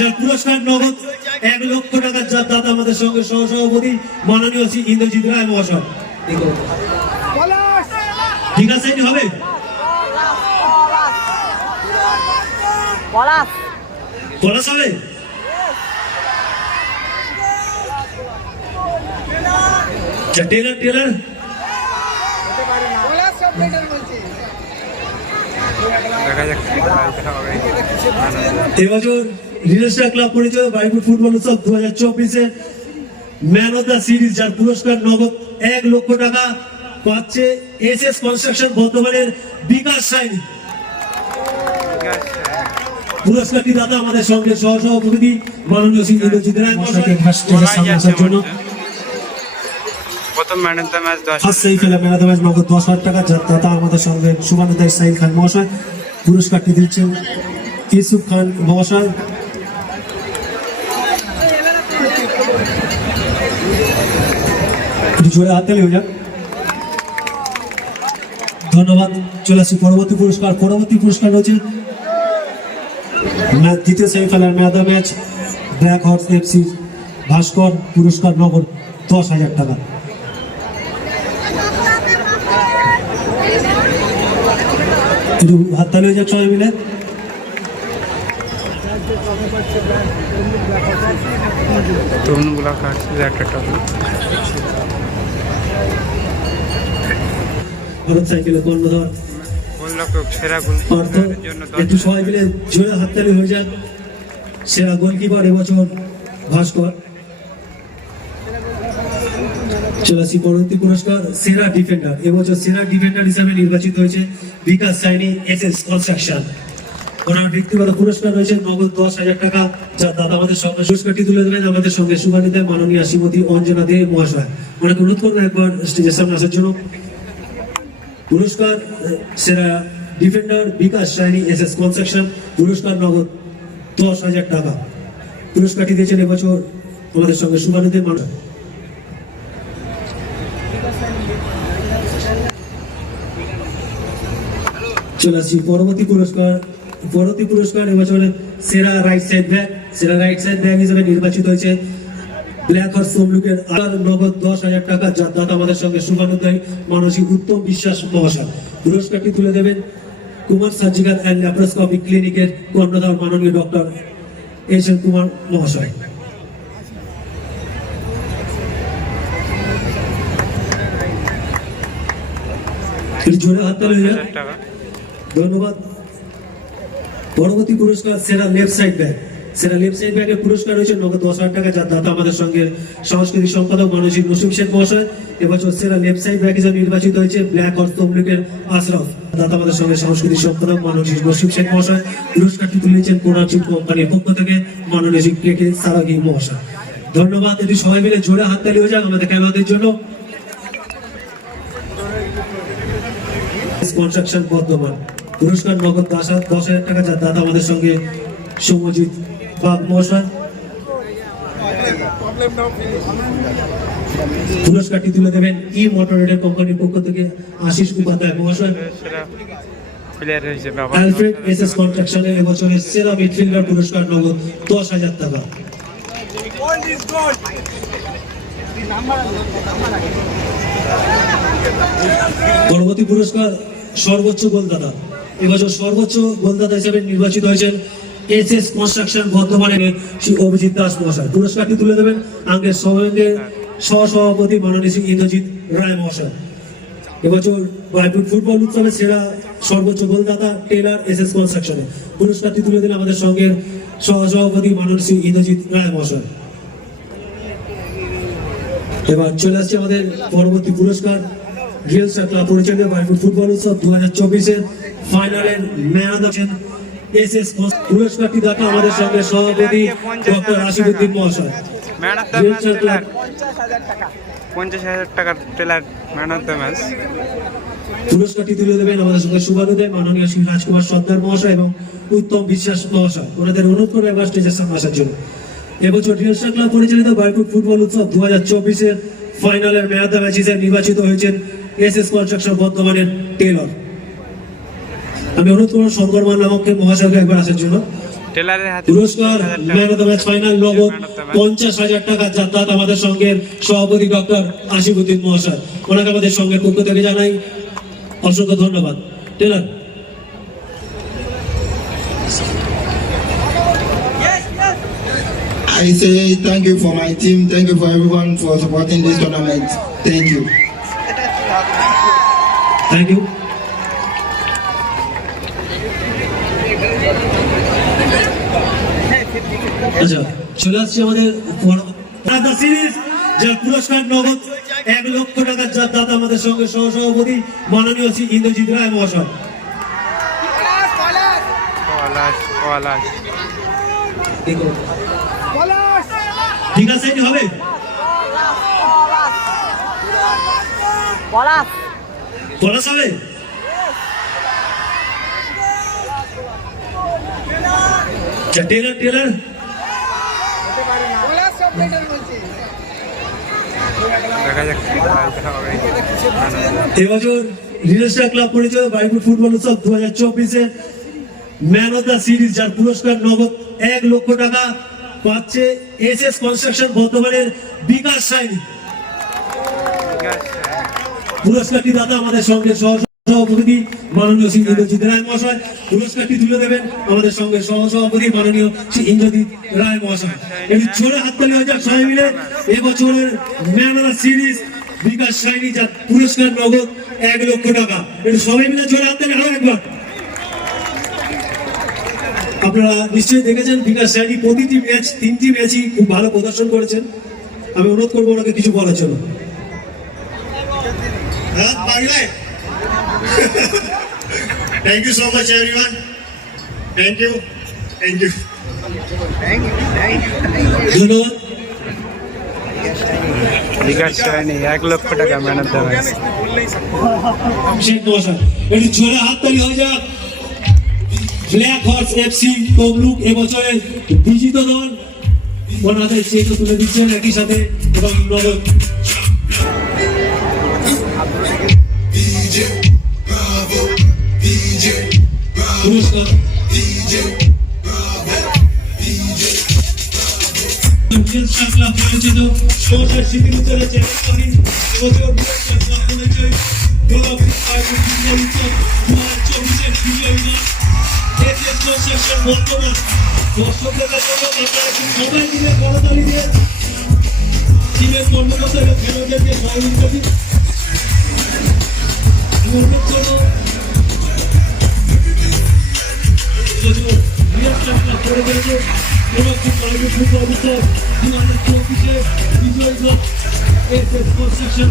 যার পুরস্কার নগদ এক লক্ষ টাকার যার দাতা আমাদের সঙ্গে সহসভাপতি মাননীয় শ্রী ইন্দ্রজিৎ রায় মহাশয়। ঠিক আছে হবে? হবে? এবছর রিলেশন ক্লাব পরিচয় ফুটবল উৎসব দু হাজার চব্বিশে ম্যান অফ দ্য সিরিজ যার পুরস্কার নগদ এক লক্ষ টাকা পাচ্ছে এস এস কনস্ট্রাকশন বর্ধমানের বিকাশ সাইনি পুরস্কারটি দাতা আমাদের সঙ্গে সহসভাপতি মাননীয় শ্রী ইন্দ্রজিৎ রায় মহাশয়কে বলাই যাচ্ছে হচ্ছে। প্রথম ম্যান অফ দ্য ম্যাচ দশ ফার্স্ট সেই ফেলে মেলাতে ম্যাচ নগদ দশ হাজার টাকা যার দাতা আমাদের সঙ্গে সুবানুদ্দার সাইন খান মহাশয় পুরস্কারটি দিচ্ছেন ইউসুফ খান মহাশয় একটু জোরে হয়ে যাক। ধন্যবাদ। চলে আসছি পরবর্তী পুরস্কার। পরবর্তী পুরস্কার রয়েছে দ্বিতীয় semifinal মেয়াদা match, black horse FC, Bhaskar পুরস্কার নগদ দশ হাজার টাকা। একটু হাততালি হয়ে যাক সবাই মিলে। তরুণগুলা কাটছে একটা টপিক ভারত সাইকেলে কর্ণধর সেরা গোল অর্থ জন্য একটু সবাই মিলে জোরে হাততালি হয়ে যাক। সেরা গোলকিপার এবছর ভাস্কর। চলে আসি পরবর্তী পুরস্কার সেরা ডিফেন্ডার এবছর সেরা ডিফেন্ডার হিসাবে নির্বাচিত হয়েছে Bikash Saini S S construction. ওনার ব্যক্তিগত পুরস্কার রয়েছে নগদ দশ হাজার টাকা, যা দাদা আমাদের সঙ্গে পুরস্কারটি তুলে দেবেন আমাদের সঙ্গে শুভানিদা মাননীয় শ্রীমতী অঞ্জনা দে মহাশয়। ওনাকে অনুরোধ করব একবার স্টেজের সামনে আসার জন্য। পুরস্কার সেরা defender Bikash Saini S S construction. পুরস্কার নগদ দশ হাজার টাকা। পুরস্কারটি দিয়েছেন এবছর আমাদের সঙ্গে শুভানিদে মানুষ চলে আসছি পরবর্তী পুরস্কার। পরবর্তী পুরস্কার এবছর সেরা রাইট সাইড ব্যাক সেরা রাইট সাইড ব্যাক হিসেবে নির্বাচিত হয়েছে। ব্ল্যাক হর্স তমলুকের আর নগদ দশ হাজার টাকা যার দাতা আমাদের সঙ্গে শুভানুদ্দায়ী মানসিক উত্তম বিশ্বাস মহাশয়। পুরস্কারটি তুলে দেবেন কুমার সার্জিক্যাল অ্যান্ড ল্যাপ্রোস্কোপিক ক্লিনিকের কর্ণধার মাননীয় ডক্টর এইচ এন কুমার মহাশয়। জোরে হাত তালি ধন্যবাদ। পরবর্তী পুরস্কার সেরা লেফট সাইড ব্যাগ সেরা লেফট সাইড ব্যাগের পুরস্কার রয়েছে নগদ দশ হাজার টাকা, যার দাতা আমাদের সঙ্গে সাংস্কৃতিক সম্পাদক মানসিক নসিম শেখ মহাশয়। এবছর সেরা লেফট সাইড ব্যাগ হিসেবে নির্বাচিত হয়েছে ব্ল্যাক হর্স তমলুকের আশরাফ। দাতা আমাদের সঙ্গে সাংস্কৃতিক সম্পাদক মানসিক শেখ মহাশয়। পুরস্কারটি তুলেছেন কোম্পানির পক্ষ থেকে শ্রী কে সারাগি মহাশয়। ধন্যবাদ যদি সবাই মিলে জোরে হাততালি হয়ে যাক আমাদের খেলোয়াড়দের জন্য। কনস্ট্রাকশন বর্ধমান পুরস্কার নগদ দশ দশ হাজার টাকা যার দাদা আমাদের সঙ্গে সৌম্যজিৎ বাগ পুরস্কারটি তুলে দেবেন ই মোটরেটের কোম্পানির পক্ষ থেকে আশিস উপাধ্যায় মহাশয়। এস এস মিডফিল্ডার পুরস্কার নগদ দশ হাজার টাকা। পরবর্তী পুরস্কার সর্বোচ্চ গোলদাতা এবছর সর্বোচ্চ গোলদাতা হিসেবে নির্বাচিত হয়েছেন এস এস কনস্ট্রাকশন বর্ধমানের শ্রী অভিজিৎ দাস মহাশয়। পুরস্কারটি তুলে দেবেন আঙ্গের সঙ্গে সহসভাপতি মাননীয় শ্রী ইন্দ্রজিৎ রায় মহাশয়। এবছর বাইপুর ফুটবল উৎসবে সেরা সর্বোচ্চ গোলদাতা টেলার এস এস কনস্ট্রাকশনে পুরস্কারটি তুলে দিলেন আমাদের সঙ্গে সহসভাপতি মাননীয় শ্রী ইন্দ্রজিৎ রায় মহাশয়। এবার চলে আসছে আমাদের পরবর্তী পুরস্কার। রিয়েল স্টার ক্লাব পরিচালিত বাইপুর ফুটবল উৎসব দু হাজার চব্বিশের ফাইনালের man of the S S পুরস্কারটি দেখা আমাদের সঙ্গে সভাপতি ডক্টর মহাশয়। ম্যান অফ দ্য ম্যাচ পঞ্চাশ হাজার টাকার ম্যান অফ দ্য ম্যাচ পুরস্কারটি তুলে দেবেন আমাদের সঙ্গে শুভানুদয় মাননীয় শ্রী রাজকুমার সর্দার মহাশয় এবং উত্তম বিশ্বাস মহাশয়। ওনাদের অনুরোধ করে এবার স্টেজের সামনে আসার জন্য। এবছর রিয়ালস্টার ক্লাব পরিচালিত বাইকুট ফুটবল উৎসব দু হাজার চব্বিশের ফাইনালের ম্যান অফ দ্য ম্যাচ হিসেবে নির্বাচিত হয়েছেন এস এস কনস্ট্রাকশন বর্ধমানের টেলর। আমি অনুরোধ করব শঙ্কর মান নামককে মহাশয়কে একবার আসার জন্য। পুরস্কার man of the match final নগদ পঞ্চাশ হাজার টাকা যাতায়াত আমাদের সঙ্গে সভাপতি ডক্টর আশিফুদ্দিন মহাশয়। ওনাকে আমাদের সঙ্গের পক্ষ থেকে জানাই অসংখ্য ধন্যবাদ। Taylor. I say thank you for my team, thank you for everyone for supporting this tournament. Thank you. Thank you চলে আসছি আমাদের সিরিজ যার পুরস্কার নগদ এক লক্ষ টাকার যার দাতা আমাদের সঙ্গে সহসভাপতি মাননীয় শ্রী ইন্দ্রজিৎ রায় মহাশয়। ঠিক আছে হবে? পলাশ হবে? টেলার টেলার দেখা যাক কি হবে। এবছর রিলেশন ক্লাব পরিচয় বাইপুর ফুটবল উৎসব দু হাজার চব্বিশে ম্যান অফ দ্য সিরিজ যার পুরস্কার নগদ এক লক্ষ টাকা পাচ্ছে এস এস কনস্ট্রাকশন বর্তমানের বিকাশ সাইনি পুরস্কারটি দাদা আমাদের সঙ্গে সহ সভাপতি মাননীয় শ্রী ইন্দ্রজিৎ রায় মহাশয়, পুরস্কারটি তুলে দেবেন আমাদের সঙ্গে সহ সভাপতি মাননীয় শ্রী ইন্দ্রজিৎ রায় মহাশয় ছোড়ে হাততালি হয়ে যাক সবাই মিলে এবছরের man of series Bikash Saini যার পুরস্কার নগদ এক লক্ষ টাকা একটু সবাই মিলে হাততালি আরও একবার আপনারা নিশ্চয়ই দেখেছেন বিকাশ সাইনি প্রতিটি ম্যাচ, তিনটি ম্যাচই খুব ভালো প্রদর্শন করেছেন আমি অনুরোধ করব ওনাকে কিছু বলার জন্য Huh? Bangla? Thank you so much, everyone. Thank you. Thank you. ধন্যবাদ বিকাশ হয়নি এক লক্ষ টাকা man of the match Sheikh মশাই একটু জোরে হাততালি হয়ে যাক ব্ল্যাক হর্স এফসি তমলুক এবছরের বিজিত দল ওনাদের চেকও তুলে দিচ্ছেন একই সাথে এবং নগদ পুরস্কার Real Shakla পরিচিত সহসার স্মৃতি চলেছে এবছর পুরস্কার প্রাপ্ত হয়েছে গোলাপী উৎসব দু হাজার চব্বিশের বিজয়ী দল এসএস কনস্ট্রাকশন বর্তমান দর্শকদের জন্য আপনারা একটু সবাই মিলে করতালি দিয়ে টিমের কর্মকর্তা এবং খেলোয়াড়দেরকে সহযোগিতা দিন গর্বের জন্য এবছর রিয়াল শাকলা করে গেছে গোলাপী আয়োজন ফুটবল উৎসব দু হাজার চব্বিশে বিজয়ী দল এসএস কনস্ট্রাকশন